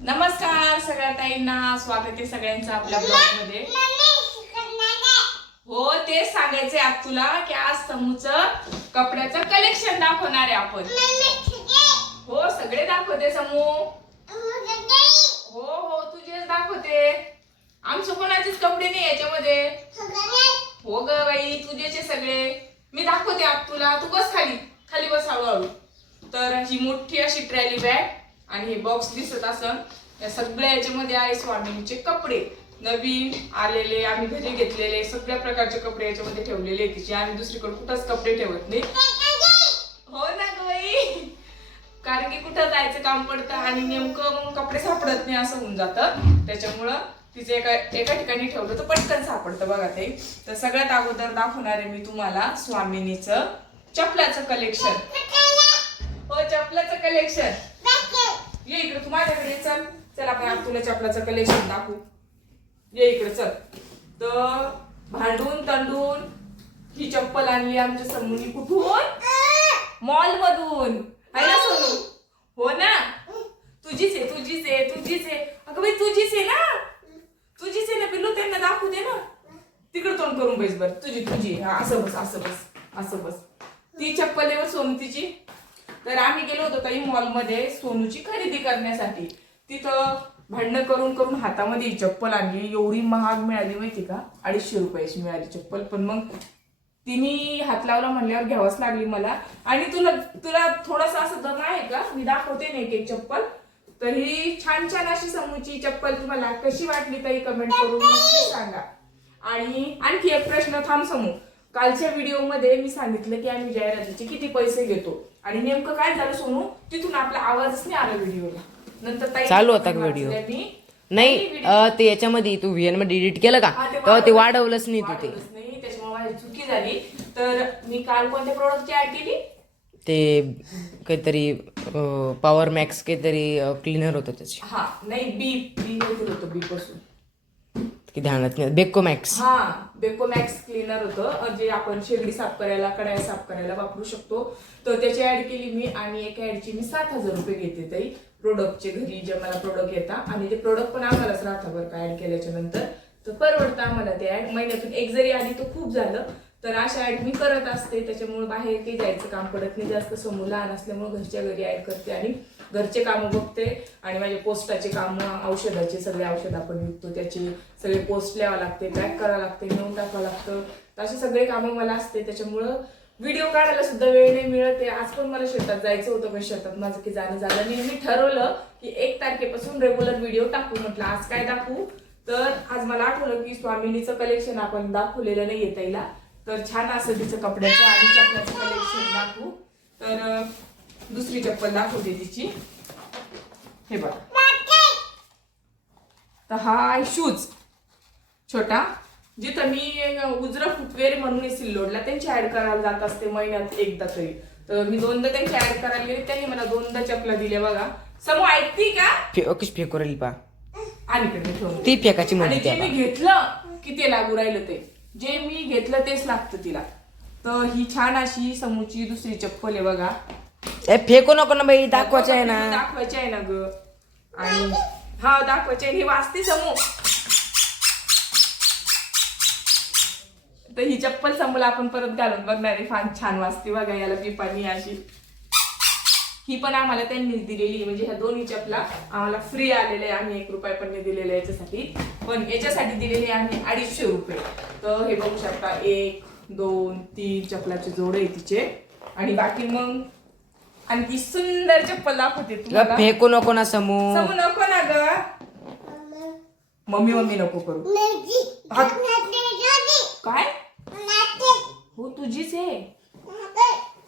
नमस्कार सगळ्या ताईंना, स्वागत आहे सगळ्यांचं आपल्या ब्लॉग मध्ये। हो तेच सांगायचंय आज तुला की आज समूचं कपड्याचं कलेक्शन दाखवणार आहे आपण। हो सगळे दाखवते समू। हो हो तुझेच दाखवते, आमचं कोणाचेच कपडे नाही याच्यामध्ये। हो ग बाई तुझेचे सगळे मी दाखवते आज तुला। तू बस खाली खाली बस हळूहळू। तर ही मोठी अशी ट्रॅली बॅग आणि हे बॉक्स दिसत असन, या सगळ्या याच्यामध्ये आहे स्वामींचे कपडे नवीन आलेले, आम्ही घरी घेतलेले सगळ्या प्रकारचे कपडे याच्यामध्ये ठेवलेले आहेत तिचे। आम्ही दुसरीकडे कुठंच कपडे ठेवत नाही। हो ना ग बाई, कारण की कुठं जायचं काम पडतं आणि नेमकं मग कपडे सापडत नाही असं होऊन जातं, त्याच्यामुळं तिचे एका ठिकाणी ठेवलं तर पटकन सापडतं बघा ते। तर सगळ्यात अगोदर दाखवणार आहे मी तुम्हाला स्वामिनीचं चपलाचं कलेक्शन। हो चपलाचं कलेक्शन, ये इकडे तू माझ्याकडे चल। चल आपण तुला चपलाचं कलेक्शन दाखवू, ये इकडे चल। तर भांडून तंडून ही चप्पल आणली आमच्या समूनी। कुठून? मॉल मधून, है ना सोनू? हो ना, तुझीच आहे तुझीच आहे तुझीच आहे। अगं बाई तुझीच आहे ना, तुझीच आहे ना पिल्लू, त्यांना दाखवू दे ना। तिकडे तोंड करून बैस बर, तुझी तुझी। हा असं बस असं बस असं बस। ती चप्पल आहे सोनू तिची। तर आम्ही गेलो होतो काही मॉल मध्ये सोनूची खरेदी करण्यासाठी। तिथं भांडणं करून करून हातामध्ये ही चप्पल आणली। एवढी महाग मिळाली माहिती का, 250 रुपयाची मिळाली चप्पल। पण मग तिने हात लावला म्हणल्यावर घ्यावंच लागली मला। आणि तुला तुला थोडस असं दम आहे का, मी दाखवते ना एक एक चप्पल। तर ही छान छान अशी समूची चप्पल तुम्हाला कशी वाटली ताई कमेंट करून नक्की सांगा। आणि आणखी एक प्रश्न, थांब समू, कालच्या व्हिडिओ मध्ये मी सांगितलं की आम्ही जाहिरातीचे किती पैसे घेतो आणि नेमकं काय झालं सोनू, तिथून आपला आवाजच नाही आला व्हिडिओला। नंतर ताई चालू होता का व्हिडिओ? नाही ते याच्यामध्ये तू व्हीएन मध्ये एडिट केलं का, तेव्हा ते वाढवलंच नाही तू ते। त्याच्यामुळे माझी चुकी झाली। तर मी काल कोणत्या प्रोडक्टची ऍड केली, ते काहीतरी पॉवर मॅक्स काहीतरी क्लीनर होतं त्याचे। हा नाही बी बी होतं, बी पासून की ध्यानात नाही, बेको मॅक्स। हा बेको मॅक्स क्लीनर होतं, जे आपण शेगडी साफ करायला कढया साफ करायला वापरू शकतो। तर त्याची ऍड केली मी आणि एका ऍडची मी 7,000 रुपये घेते ताई प्रोडक्टचे। घरी जे मला प्रोडक्ट येतात आणि ते प्रोडक्ट पण आम्हालाच राहतं बरं का ऍड केल्याच्या नंतर। तर परवडतं आम्हाला ते ऍड, महिन्यातून एक जरी आली तर खूप झालं। तर अशा ऍड मी करत असते, त्याच्यामुळे बाहेर काही जायचं काम पडत नाही जास्त। समूह लहान असल्यामुळे घरच्या घरी ऍड करते आणि घरचे कामं बघते। आणि माझे पोस्टाचे कामं, औषधाचे सगळे औषध आपण विकतो त्याचे सगळे पोस्ट लिहावं लागते, पॅक करावं लागते, नेऊन टाकावं लागतं। तर असे सगळे कामं मला असते, त्याच्यामुळं व्हिडिओ काढायला सुद्धा वेळ नाही मिळत। आज पण मला शेतात जायचं होतं पण शेतात माझं काही जाणं झालं नाही। मी ठरवलं की 1 तारखेपासून रेग्युलर व्हिडिओ टाकू। म्हटलं आज काय दाखवू, तर आज मला आठवलं की स्वामिनीचं कलेक्शन आपण दाखवलेलं नाहीये ताईला। तर छान असं तिचं कपड्याचं आणि चपलाचं कलेक्शन दाखवू। तर दुसरी चप्पल दाखवते तिची, हे बघा। तर हा शूज छोटा, जिथं मी उजरा फुटवेअर म्हणून सिल्लोडला त्यांची ऍड करायला जात असते महिन्यात एकदा तरी। तर मी 2दा त्यांची ऍड करायला गेले, त्यांनी मला 2दा चपला दिल्या बघा। समूह ऐकती का? फेकू राहिली पा, आणि कडे ठेवून ती फेकाची आणि म्हणते जे मी घेतलं की ते लागू राहिलं, ते जे मी घेतलं तेच लागतं तिला। तर ही छान अशी समूची दुसरी चप्पल आहे बघा। फेकू नको ना बाई, दाखवायचं आहे ना, दाखवायची आहे ना ग। आणि हा दाखवायची आहे, ही वाजते समूह। तर ही चप्पल समूला आपण परत घालून बघणार आहे, फार छान वाजते बघा। याला पिपाणी अशी, ही पण आम्हाला त्यांनीच दिलेली, म्हणजे ह्या दोन्ही चपला आम्हाला फ्री आलेले, आम्ही 1 रुपया पण नाही दिलेला याच्यासाठी। पण याच्यासाठी दिलेले आम्ही 250 रुपये। तर हे बघू शकता 1 2 3 चपलाचे जोड आहे तिचे। आणि बाकी मग आणखी सुंदर चप्पल दाखवते तुम्हाला। फेकू नको ना समूह, समूह नको ना ग, मम्मी मम्मी नको करू। काय हो तुझीच आहे।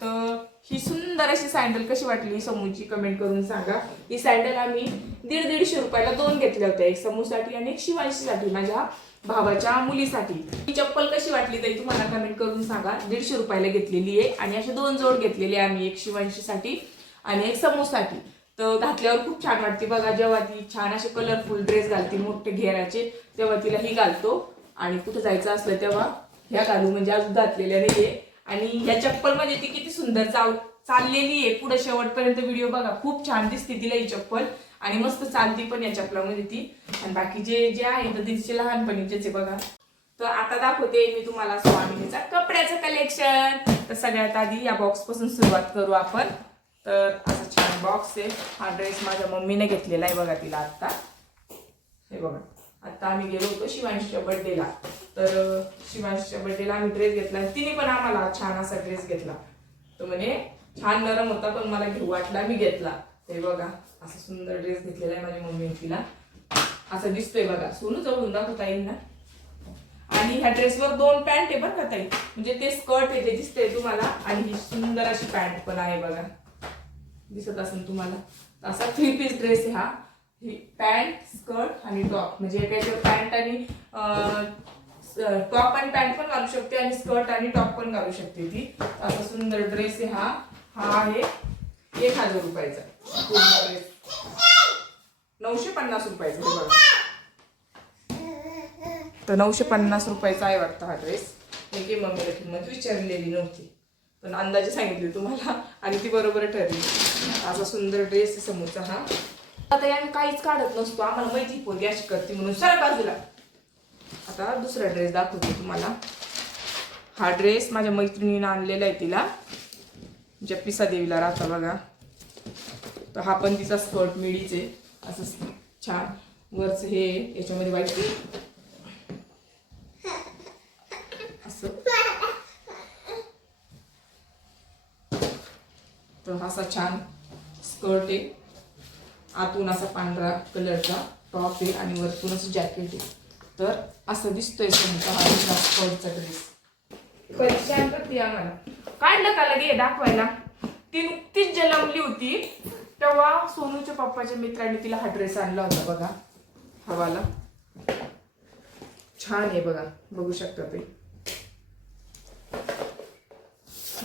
तर ही सुंदर अशी सँडल कशी वाटली समूची कमेंट करून सांगा। ही सँडल आम्ही 150 रुपयाला 2 घेतल्या होत्या, एक समूसाठी आणि एक शिवांशीसाठी, माझ्या भावाच्या मुलीसाठी। ही चप्पल कशी वाटली तरी तुम्हाला कमेंट करून सांगा। 150 रुपयाला घेतलेली आहे आणि असे 2 जोड घेतलेले आम्ही, एक शिवांशीसाठी आणि एक समूसाठी। तर घातल्यावर खूप छान वाटते बघा। जेव्हा ती छान असे कलरफुल ड्रेस घालते मोठे घेराचे, तेव्हा तिला ही घालतो आणि कुठं जायचं असलं तेव्हा ह्या घालू, म्हणजे अजून घातलेल्या नाहीये। आणि ह्या चप्पल मध्ये ती किती सुंदर चाललेली आहे पुढे शेवटपर्यंत व्हिडिओ बघा, खूप छान दिसते तिला ही चप्पल। आणि मस्त चालती पण या चपलामध्ये ती. आणि बाकी जे आहे तर तिचे लहानपणीचेच आहे बघा. तर आता दाखवते मी तुम्हाला स्वामिनीचा कपड्याचं कलेक्शन. तर सगळ्यात आधी या बॉक्स पासून सुरुवात करू आपण. तर असा छान बॉक्स आहे. हा ड्रेस माझ्या मम्मीने घेतलेला आहे बघा तिला आता. हे बघा, आता आम्ही गेलो होतो शिवांशच्या बर्थडेला. तर शिवांशच्या बर्थडेला आम्ही ड्रेस घेतला. तिने पण आम्हाला छान असा ड्रेस घेतला. तर म्हणे छान नरम होता पण मला घेऊ वाटला, मी घेतला. ते बघा असा सुंदर ड्रेस घेतलेला आहे माझ्या मम्मीने तिला. असं दिसतोय बघा, सोनू जवळून दाखवता येईल ना. आणि ह्या ड्रेसवर 2 पॅन्ट आहे बरं का ताई. म्हणजे ते स्कर्ट आहे ते दिसतंय तुम्हाला. आणि ही सुंदर अशी पॅन्ट पण आहे बघा, दिसत असेल तुम्हाला. असा 3 पीस ड्रेस आहे हा. ही पॅन्ट, स्कर्ट आणि टॉप. म्हणजे त्याच्यावर पॅन्ट आणि टॉप आणि पॅन्ट पण घालू शकते आणि स्कर्ट आणि टॉप पण घालू शकते ती. असा सुंदर ड्रेस आहे हा. हा आहे 1000 रुपयाचा पूर्ण ड्रेस. 950 रुपयाचा हे बघा. तर 950 रुपयाचा आहे वाटतं हा ड्रेस. मी मम्मीला किंमत विचारलेली नव्हती पण अंदाजे सांगितली तुम्हाला आणि ती बरोबर ठरली. असा सुंदर ड्रेस आहे समोरचा हा. आता आम्ही काहीच काढत नसतो, आम्हाला माहिती पोरगी अशी करते म्हणून. सर बाजूला. आता दुसरा ड्रेस दाखवते तुम्हाला. हा ड्रेस माझ्या मैत्रिणीने आणलेला आहे तिला, ज्या पिसा देवीला राहता बघा. तर हा पण तिचा स्कर्ट मिडीच आहे. असं छान वरच हे याच्यामध्ये व्हाईट असं. तर असा छान स्कर्ट आहे. आतून असा पांढरा कलरचा टॉप आहे आणि वरतून असं जॅकेट आहे. तर असं दिसतोय समजा हा स्कर्टचा ड्रेस. परीक्षा करते आम्हाला काढलं का लगे दाखवायला. ती नुकतीच जन्मली होती तेव्हा सोनूच्या पप्पाच्या मित्राने तिला हा ड्रेस आणला होता बघा. हवाला छान आहे बघा, बघू शकता ते.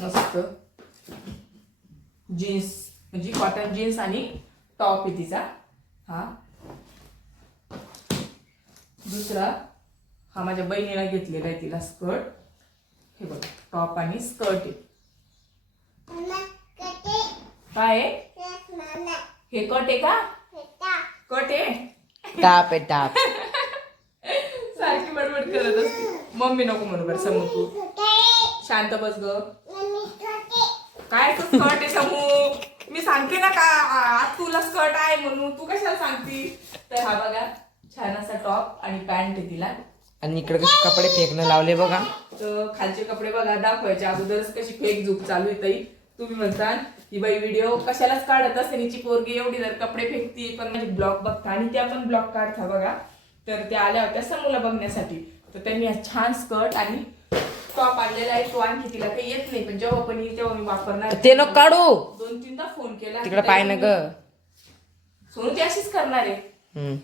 मस्त जीन्स म्हणजे कॉटन जीन्स आणि टॉप आहे तिचा हा. दुसरा हा माझ्या बहिणीला घेतलेला आहे तिला स्कर्ट. हे बघा टॉप आणि स्कर्ट आहे. काय आहे हे? कट आहे का? कट आहे. टाप आहे टाप. सारखी बडबड करत असते. मम्मी नको म्हणू बरं समू, तू शांत बस ग. काय स्कर्ट आहे समू? मी सांगते ना का आज तुला स्कर्ट आहे म्हणून, तू कशाला सांगती? तर हा बघा छान असा टॉप आणि पॅन्ट आहे तिला. आणि इकडे कसे कपडे फेकणं लावले बघा. तर खालचे कपडे बघा दाखवायच्या अगोदरच कशी फेक झूक चालू आहे ताई. तुम्ही म्हणता ही बाई व्हिडिओ कशालाच काढत असते हिची पोरगी एवढी जर कपडे फेकती. पण माझी ब्लॉग बघता आणि त्या पण ब्लॉग काढता बघा. तर त्या आल्या होत्या समूला बघण्यासाठी. तर त्यांनी छान स्कर्ट आणि टॉप आणलेला आहे. तो आणखी तिला काही येत नाही पण जेव्हा पण येईल तेव्हा मी वापरणार. ते नको काढू. 2-3दा फोन केला तिकडे पाय ना ग. सोनू ती अशीच करणार आहे.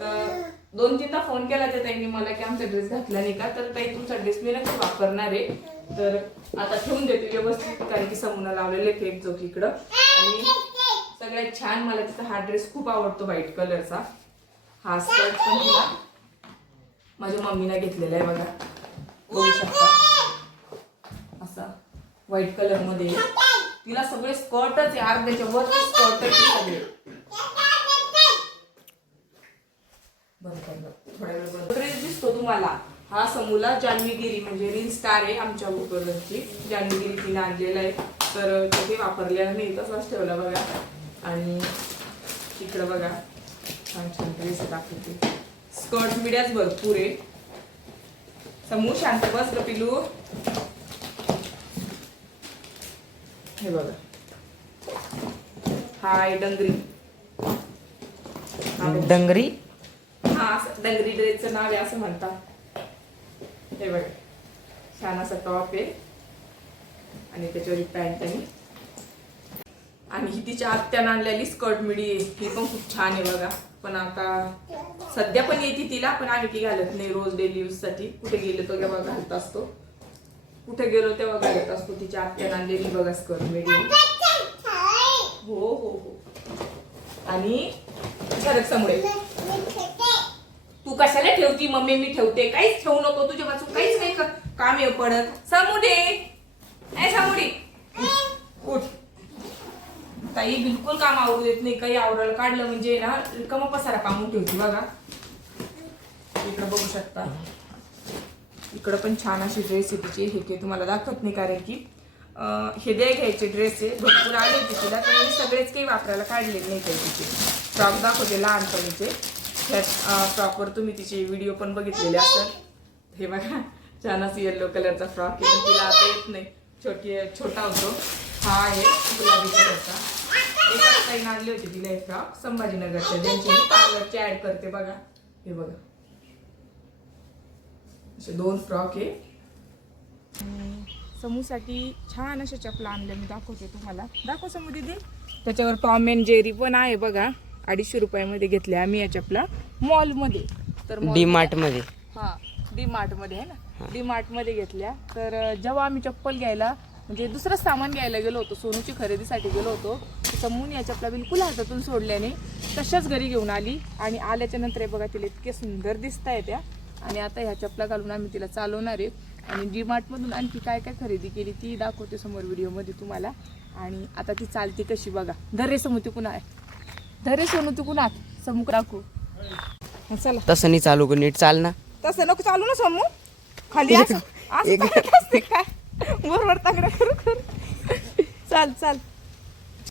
तर 2-3दा फोन केला त्या त्यांनी मला की आमचा ड्रेस घातला नाही का. तर ताई तुमचा ड्रेस मी नक्की वापरणार आहे. तर आता ठेवून देते व्यवस्थित कारण की समूला लावलेले फेक जोक इकडं. आणि सगळ्यात छान मला तिचा हा ड्रेस खूप आवडतो व्हाईट कलरचा. हा स्कर्ट पण तिला माझ्या मम्मीने घेतलेला आहे बघा, बघू शकता. असा व्हाईट कलर मध्ये तिला सगळे स्कर्टच आहे. अर्ध्याच्या वर स्कर्ट आहे सगळे. थोड्या वेळ ड्रेस दिसतो तुम्हाला. हा समूला जान्हवीगिरी म्हणजे रील स्टार आहे आमच्या उपकरणची. जान्हवीगिरी तिने आणलेला आहे. तर तिथे वापरलेला नाही तसाच ठेवला बघा. आणि इकडं बघा छान छान ड्रेस दाखवते. स्कर्ट मिड्याच भरपूर आहे. समू शांत बस ग पिलू. हे बघा हा आहे डंगरी. डंगरी हा असं डंगरी ड्रेसचं नाव आहे असं म्हणतात. हे बघा छान असा टॉप आहे आणि त्याच्यावर पॅन्ट आहे. आणि ही तिच्या आत्यानं आणलेली स्कर्ट मिडी आहे. ही पण खूप छान आहे बघा. पण आता सध्या पण येते तिला पण आम्ही ती घालत नाही रोज डेली यूज साठी. कुठे गेलो तो तेव्हा घालत असतो. कुठे गेलो तेव्हा घालत असतो. तिच्या आत्यानं आणलेली बघा स्कर्ट मिडी. हो हो हो. आणि समोर तू कशाला ठेवती? मम्मी मी ठेवते. काहीच ठेवू नको तुझ्या पासून काहीच नाही काम येऊ पडत. समोडे ए समोडे उठ. ताई बिलकुल काम आवरू देत नाही, काही आवरायला काढलं म्हणजे ना रिकामा पसारा कामून ठेवते बघा. इकडे बघू शकता, इकडं पण छान अशी ड्रेस आहे तिचे. हे काही तुम्हाला दाखवत नाही कारण की हे घ्यायचे ड्रेस आहे, भरपूर आले होते तिला, तर मी सगळेच काही वापरायला काढले नाही काही तिचे. फ्रॉक दाखवते लहानपणीचे. ह्या फ्रॉकवर तुम्ही तिचे व्हिडिओ पण बघितलेले असतात. हे बघा छान असं येल्लो कलरचा फ्रॉक आहे, पण तिला आता येत नाही, छोटा होतो. हा आहे गुलाबी कलरचा. एका काही आणले होते तिला हे फ्रॉक संभाजीनगरच्या, ज्यांची मी पार्लरची ऍड करते बघा. हे बघा असे 2 फ्रॉक आहे. समूसाठी छान अशा चपला आणल्या, मी दाखवते तुम्हाला. दाखव समू दीदी. त्याच्यावर टॉम अँड जेरी पण आहे बघा. 250 रुपयामध्ये घेतल्या आम्ही या चपला मॉलमध्ये. तर डी मार्ट मध्ये. हा डी मार्ट मध्ये आहे ना, डी मार्ट मध्ये घेतल्या. तर जेव्हा आम्ही चप्पल घ्यायला म्हणजे दुसरं सामान घ्यायला गेलो होतो, सोनूची खरेदीसाठी गेलो होतो, समून या चपला बिलकुल हातातून सोडल्याने तशाच घरी घेऊन आली. आणि आल्याच्या नंतर हे बघा तिला इतके सुंदर दिसत आहे त्या. आणि आता ह्या चपला घालून आम्ही तिला चालवणार आहे. आणि डी मार्टमधून आणखी काय काय खरेदी केली ती दाखवते समोर व्हिडिओमध्ये तुम्हाला. आणि आता ती चालते कशी बघा. धरे समू तिकून आहे, धरे सोनू तिकून आत समूक राखू. चला तसं नाही चालू कर, नीट चाल ना. तसं नको चालू ना समू, खाली असं करत असते काय, बरोबर तांगड्या करू. चाल चाल.